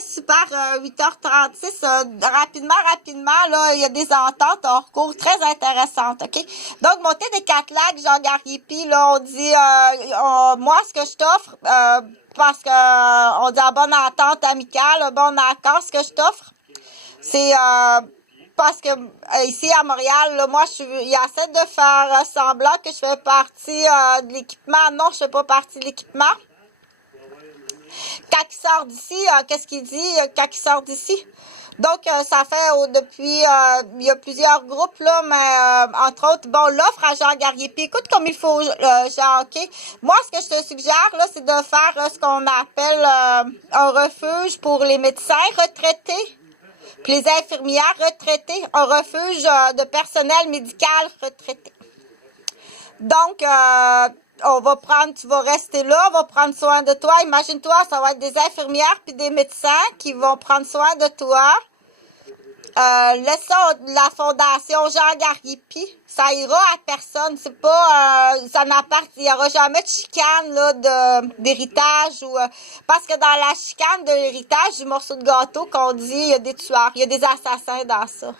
super 8h36. Rapidement, là, il y a des ententes hors cours très intéressantes, OK? Donc, montée des 4 lacs, Jean Gariepi, là, on dit, moi, ce que je t'offre, parce que on dit en bonne entente amicale, bon accord, ce que je t'offre, c'est parce que ici à Montréal, là, moi, il essaie de faire semblant que je fais partie de l'équipement. Non, je fais pas partie de l'équipement. Quand il sort d'ici, qu'est-ce qu'il dit quand il sort d'ici? Donc, ça fait depuis, il y a plusieurs groupes, là, mais entre autres, bon, l'offre à Jean Gariepi, écoute comme il faut, Jean, OK? Moi, ce que je te suggère, là, c'est de faire ce qu'on appelle un refuge pour les médecins retraités, puis les infirmières retraitées, un refuge de personnel médical retraité. Donc, on va prendre, tu vas rester là, on va prendre soin de toi. Imagine-toi, ça va être des infirmières puis des médecins qui vont prendre soin de toi. Laissons la fondation Jean Gariepi, ça ira à personne. C'est pas, ça n'appartient, il y aura jamais de chicane là d'héritage ou parce que dans la chicane de l'héritage du morceau de gâteau qu'on dit, il y a des tueurs, il y a des assassins dans ça.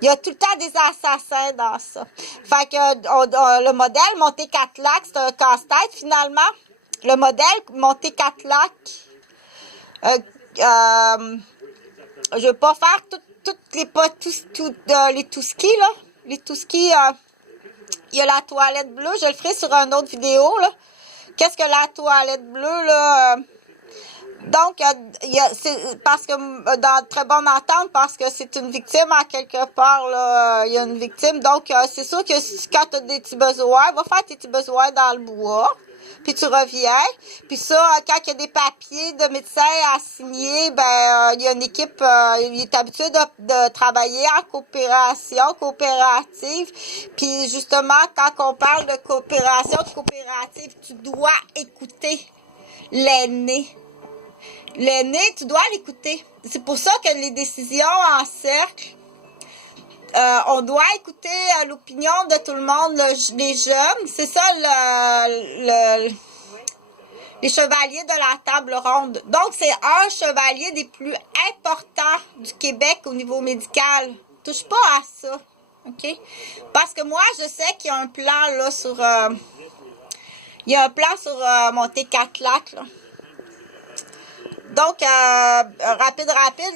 Il y a tout le temps des assassins dans ça. Fait que le modèle monter 4 lacs, c'est un casse-tête finalement. Le modèle monter 4 lacs, je veux pas faire les touskis, là. Les touskis, il y a la toilette bleue. Je le ferai sur une autre vidéo, là. Qu'est-ce que la toilette bleue, là? Donc, c'est parce que dans très bonne entente, parce que c'est une victime à quelque part, là, il y a une victime. Donc, c'est sûr que quand tu as des petits besoins, va faire tes petits besoins dans le bois, puis tu reviens. Puis ça, quand il y a des papiers de médecin à signer, ben il y a une équipe, il est habitué de travailler en coopérative. Puis justement, quand on parle de coopérative, tu dois écouter l'aîné. L'aîné, tu dois l'écouter. C'est pour ça que les décisions en cercle, on doit écouter l'opinion de tout le monde, les jeunes. C'est ça les chevaliers de la table ronde. Donc, c'est un chevalier des plus importants du Québec au niveau médical. Touche pas à ça, OK? Parce que moi, je sais qu'il y a un plan là sur... il y a un plan sur monter 4 lacs, là. Donc, rapide,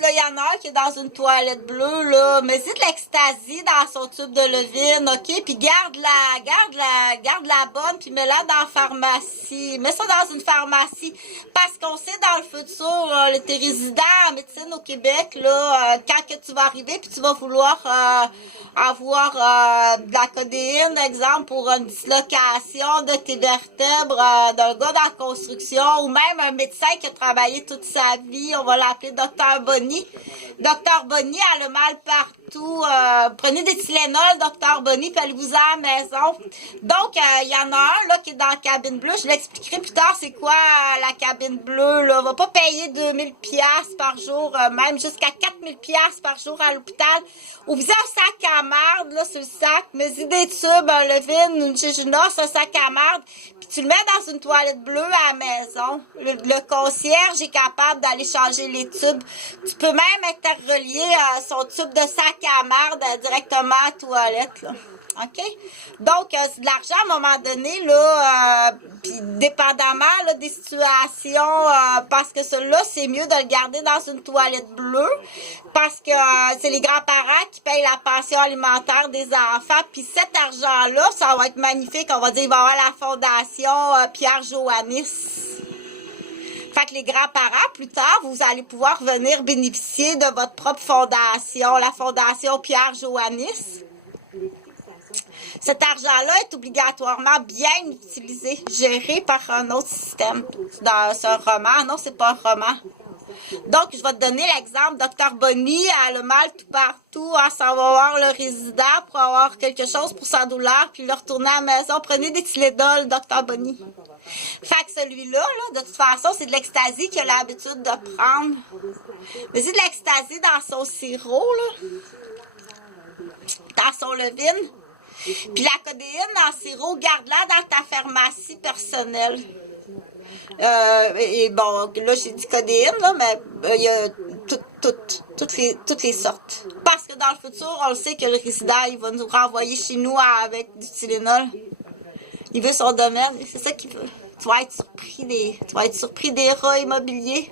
là, il y en a un qui est dans une toilette bleue, là. Mais c'est de l'ecstasy dans son tube de levine, OK? Puis garde la bonne, puis mets-la dans la pharmacie. Mets ça dans une pharmacie. Parce qu'on sait dans le futur, t'es résident en médecine au Québec, là, quand que tu vas arriver, puis tu vas vouloir avoir de la codéine, exemple, pour une dislocation de tes vertèbres d'un gars dans la construction, ou même un médecin qui a travaillé toute sa vie, on va l'appeler Dr Bonny. Dr Bonny a le mal partout. Prenez des Tylenol, Dr Bonny, puis allez-vous à la maison. Donc, il y en a un là qui est dans la cabine bleue. Je l'expliquerai plus tard c'est quoi la cabine bleue. Là. On va pas payer 2000 piastres par jour, même jusqu'à 4000 piastres par jour à l'hôpital. Ou vous avez un sac à marde là, sur le sac, mais des tubes, un Levine, une Gégina, c'est un sac à marde. Puis tu le mets dans une toilette bleue à la maison. Le concierge est capable d'aller changer les tubes. Tu peux même être relié à son tube de sac à marde directement à la toilette, là. OK? Donc, c'est de l'argent à un moment donné, là, puis dépendamment là, des situations, parce que celui-là, c'est mieux de le garder dans une toilette bleue, parce que c'est les grands-parents qui payent la pension alimentaire des enfants, puis cet argent-là, ça va être magnifique. On va dire, il va y avoir la fondation Pierre Joannis. Fait que les grands-parents, plus tard, vous allez pouvoir venir bénéficier de votre propre fondation, la fondation Pierre Joannis. Cet argent-là est obligatoirement bien utilisé, géré par un autre système. C'est un roman. Non, c'est pas un roman. Donc, je vais te donner l'exemple. Dr Bonny a le mal tout partout. Ça va voir le résident pour avoir quelque chose pour sa douleur, puis le retourner à la maison. Prenez des Tylenol, Dr Bonny. Fait que celui-là, là, de toute façon, c'est de l'ecstasy qu'il a l'habitude de prendre. Mais c'est de l'ecstasy dans son sirop, là. Dans son levine. Puis la codéine en sirop, garde-la dans ta pharmacie personnelle. Et bon, là, j'ai dit codéine, là, mais il y a toutes les sortes. Parce que dans le futur, on le sait que le résident, il va nous renvoyer chez nous avec du Tylenol. Il veut son domaine, c'est ça qu'il veut. Tu vas être surpris des rats immobiliers.